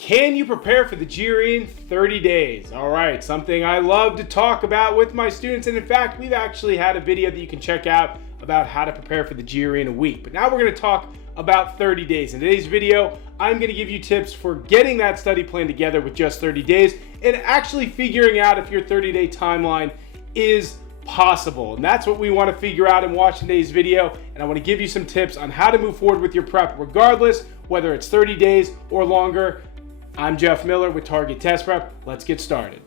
Can you prepare for the GRE in 30 days? All right, something I love to talk about with my students. And in fact, we've actually had a video that you can check out about how to prepare for the GRE in a week. But now we're going to talk about 30 days. In today's video, I'm going to give you tips for getting that study plan together with just 30 days and actually figuring out if your 30-day timeline is possible. And that's what we want to figure out and watch today's video. And I want to give you some tips on how to move forward with your prep, regardless, whether it's 30 days or longer. I'm Jeff Miller with Target Test Prep. Let's get started.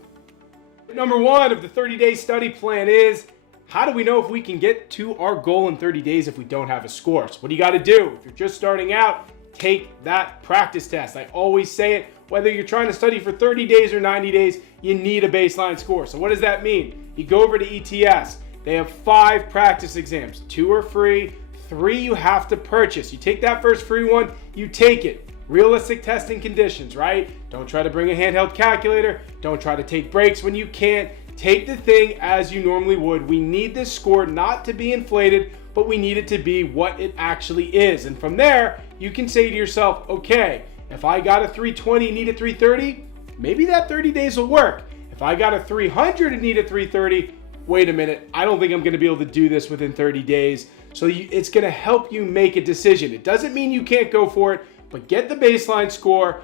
Number one of the 30-day study plan is, how do we know if we can get to our goal in 30 days if we don't have a score? So what do you got to do? If you're just starting out, take that practice test. I always say it, whether you're trying to study for 30 days or 90 days, you need a baseline score. So what does that mean? You go over to ETS. They have 5 practice exams. 2 are free, 3 you have to purchase. You take that first free one, you take it. Realistic testing conditions, right? Don't try to bring a handheld calculator. Don't try to take breaks when you can't. Take the thing as you normally would. We need this score not to be inflated, but we need it to be what it actually is. And from there, you can say to yourself, okay, if I got a 320 and need a 330, maybe that 30 days will work. If I got a 300 and need a 330, wait a minute, I don't think I'm going to be able to do this within 30 days. So it's going to help you make a decision. It doesn't mean you can't go for it, but get the baseline score,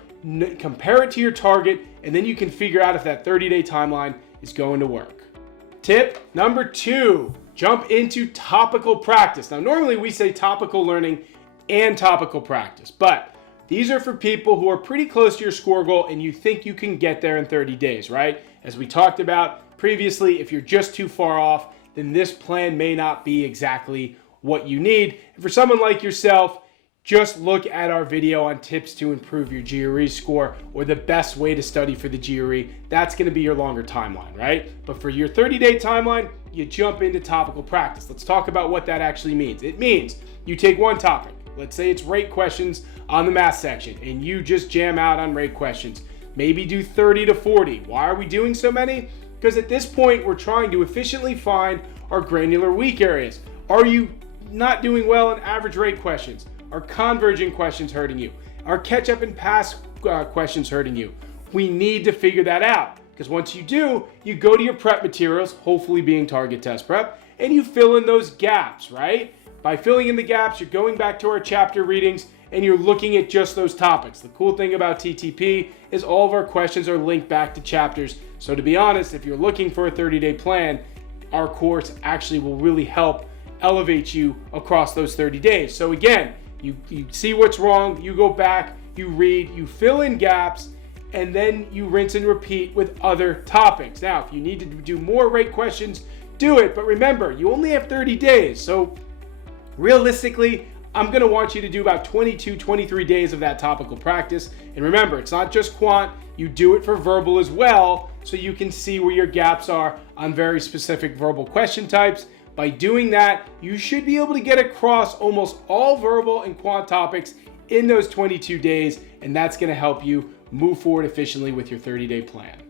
compare it to your target, and then you can figure out if that 30-day timeline is going to work. Tip number 2, jump into topical practice. Now, normally we say topical learning and topical practice, but these are for people who are pretty close to your score goal and you think you can get there in 30 days, right? As we talked about previously, if you're just too far off, then this plan may not be exactly what you need. And for someone like yourself, just look at our video on tips to improve your GRE score or the best way to study for the GRE. That's going to be your longer timeline, right? But for your 30-day timeline, you jump into topical practice. Let's talk about what that actually means. It means you take one topic. Let's say it's rate questions on the math section, and you just jam out on rate questions. Maybe do 30 to 40. Why are we doing so many? Because at this point, we're trying to efficiently find our granular weak areas. Are you not doing well in average rate questions? Are converging questions hurting you? Are catch-up and pass questions hurting you? We need to figure that out, because once you do, you go to your prep materials, hopefully being Target Test Prep, and you fill in those gaps, right? By filling in the gaps, you're going back to our chapter readings, and you're looking at just those topics. The cool thing about TTP is all of our questions are linked back to chapters. So to be honest, if you're looking for a 30-day plan, our course actually will really help elevate you across those 30 days. So again, you see what's wrong, you go back, you read, you fill in gaps, and then you rinse and repeat with other topics. Now, if you need to do more rate questions, do it. But remember, you only have 30 days. So realistically, I'm going to want you to do about 22, 23 days of that topical practice. And remember, it's not just quant. You do it for verbal as well, so you can see where your gaps are on very specific verbal question types. By doing that, you should be able to get across almost all verbal and quant topics in those 22 days, and that's going to help you move forward efficiently with your 30-day plan.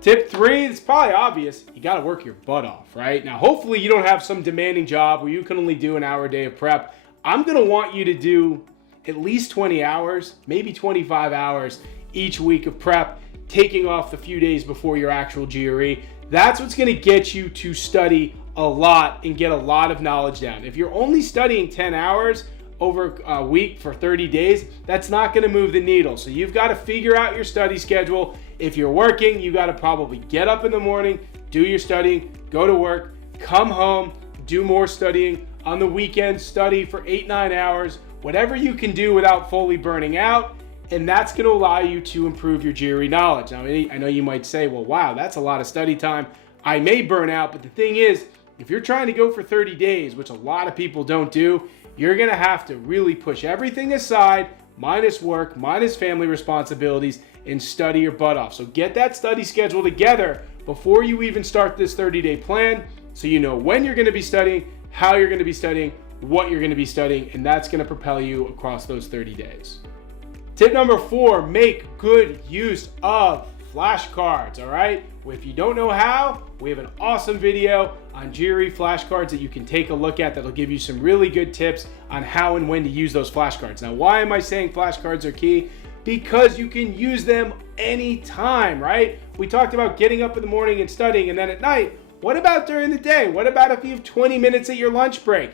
Tip 3, it's probably obvious, you got to work your butt off, right? Now, hopefully you don't have some demanding job where you can only do an hour a day of prep. I'm going to want you to do at least 20 hours, maybe 25 hours each week of prep, taking off the few days before your actual GRE. That's what's going to get you to study a lot and get a lot of knowledge down. If you're only studying 10 hours over a week for 30 days, that's not going to move the needle. So you've got to figure out your study schedule. If you're working, you got to probably get up in the morning, do your studying, go to work, come home, do more studying. On the weekend, study for 8-9 hours, whatever you can do without fully burning out. And that's going to allow you to improve your GRE knowledge. Now, I know you might say, well, wow, that's a lot of study time. I may burn out, but the thing is, if you're trying to go for 30 days, which a lot of people don't do, you're going to have to really push everything aside, minus work, minus family responsibilities, and study your butt off. So get that study schedule together before you even start this 30-day plan, so you know when you're going to be studying, how you're going to be studying, what you're going to be studying, and that's going to propel you across those 30 days. Tip number 4, make good use of flashcards, all right? If you don't know how, we have an awesome video on GRE flashcards that you can take a look at that'll give you some really good tips on how and when to use those flashcards. Now, why am I saying flashcards are key? because you can use them anytime, right? We talked about getting up in the morning and studying, and then at night. What about during the day? What about if you have 20 minutes at your lunch break?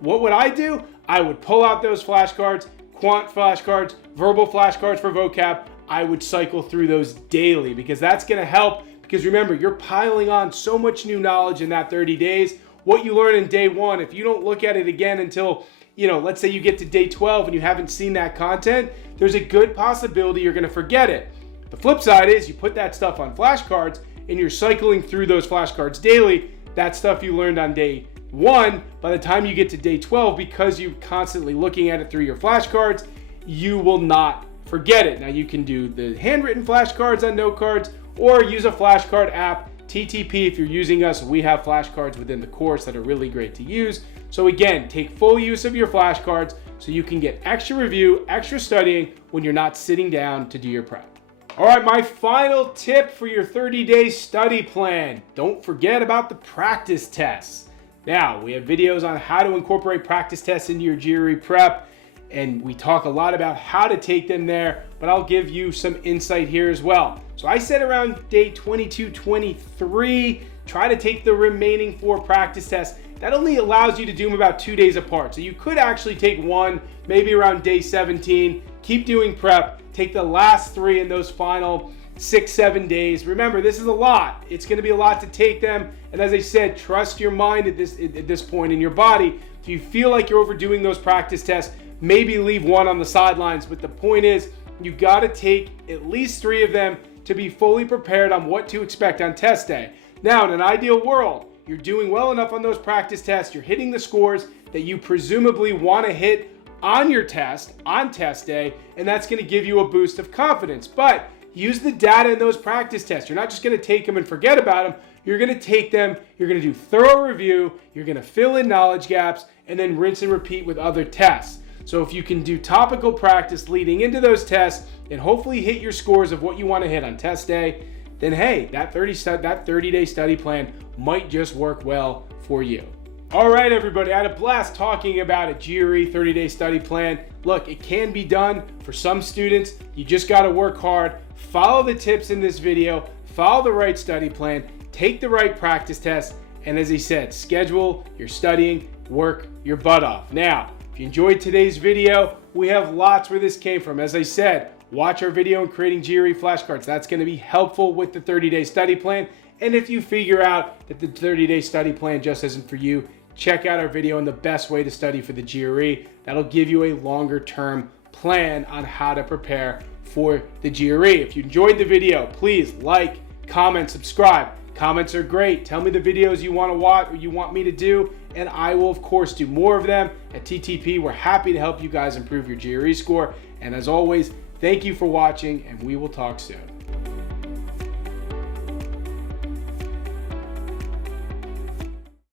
What would I do? I would pull out those flashcards, quant flashcards, verbal flashcards for vocab. I would cycle through those daily because that's going to help. Because remember, you're piling on so much new knowledge in that 30 days. What you learn in day one, if you don't look at it again until, let's say you get to day 12 and you haven't seen that content, there's a good possibility you're going to forget it. The flip side is you put that stuff on flashcards and you're cycling through those flashcards daily. That stuff you learned on day 1, by the time you get to day 12, because you're constantly looking at it through your flashcards, you will not forget it. Now you can do the handwritten flashcards on note cards or use a flashcard app. TTP, if you're using us, we have flashcards within the course that are really great to use. So again, take full use of your flashcards so you can get extra review, extra studying when you're not sitting down to do your prep. All right, my final tip for your 30-day study plan. Don't forget about the practice tests. Now, we have videos on how to incorporate practice tests into your GRE prep, and we talk a lot about how to take them there, but I'll give you some insight here as well. So I said around day 22, 23, try to take the remaining 4 practice tests. That only allows you to do them about 2 days apart. So you could actually take one, maybe around day 17, keep doing prep, take the last 3 in those final 6-7 days. Remember, this is a lot. It's going to be a lot to take them. And as I said, trust your mind at this point in your body. If you feel like you're overdoing those practice tests, maybe leave one on the sidelines. But the point is, you got to take at least 3 of them to be fully prepared on what to expect on test day. Now, in an ideal world, you're doing well enough on those practice tests, you're hitting the scores that you presumably want to hit on your test, on test day, and that's going to give you a boost of confidence. But use the data in those practice tests. You're not just going to take them and forget about them. You're going to take them, you're going to do thorough review, you're going to fill in knowledge gaps, and then rinse and repeat with other tests. So if you can do topical practice leading into those tests and hopefully hit your scores of what you want to hit on test day, then hey, that 30-day study plan might just work well for you. All right, everybody, I had a blast talking about a GRE 30-day study plan. Look, it can be done for some students. You just got to work hard, follow the tips in this video, follow the right study plan, take the right practice tests, and as I said, schedule your studying, work your butt off. Now, if you enjoyed today's video, we have lots where this came from. As I said, watch our video on creating GRE flashcards. That's going to be helpful with the 30-day study plan. And if you figure out that the 30-day study plan just isn't for you, check out our video on the best way to study for the GRE. That'll give you a longer-term plan on how to prepare for the GRE. If you enjoyed the video, please like, comment, subscribe. Comments are great. Tell me the videos you want to watch or you want me to do, and I will, of course, do more of them. At TTP, we're happy to help you guys improve your GRE score. And as always, thank you for watching, and we will talk soon.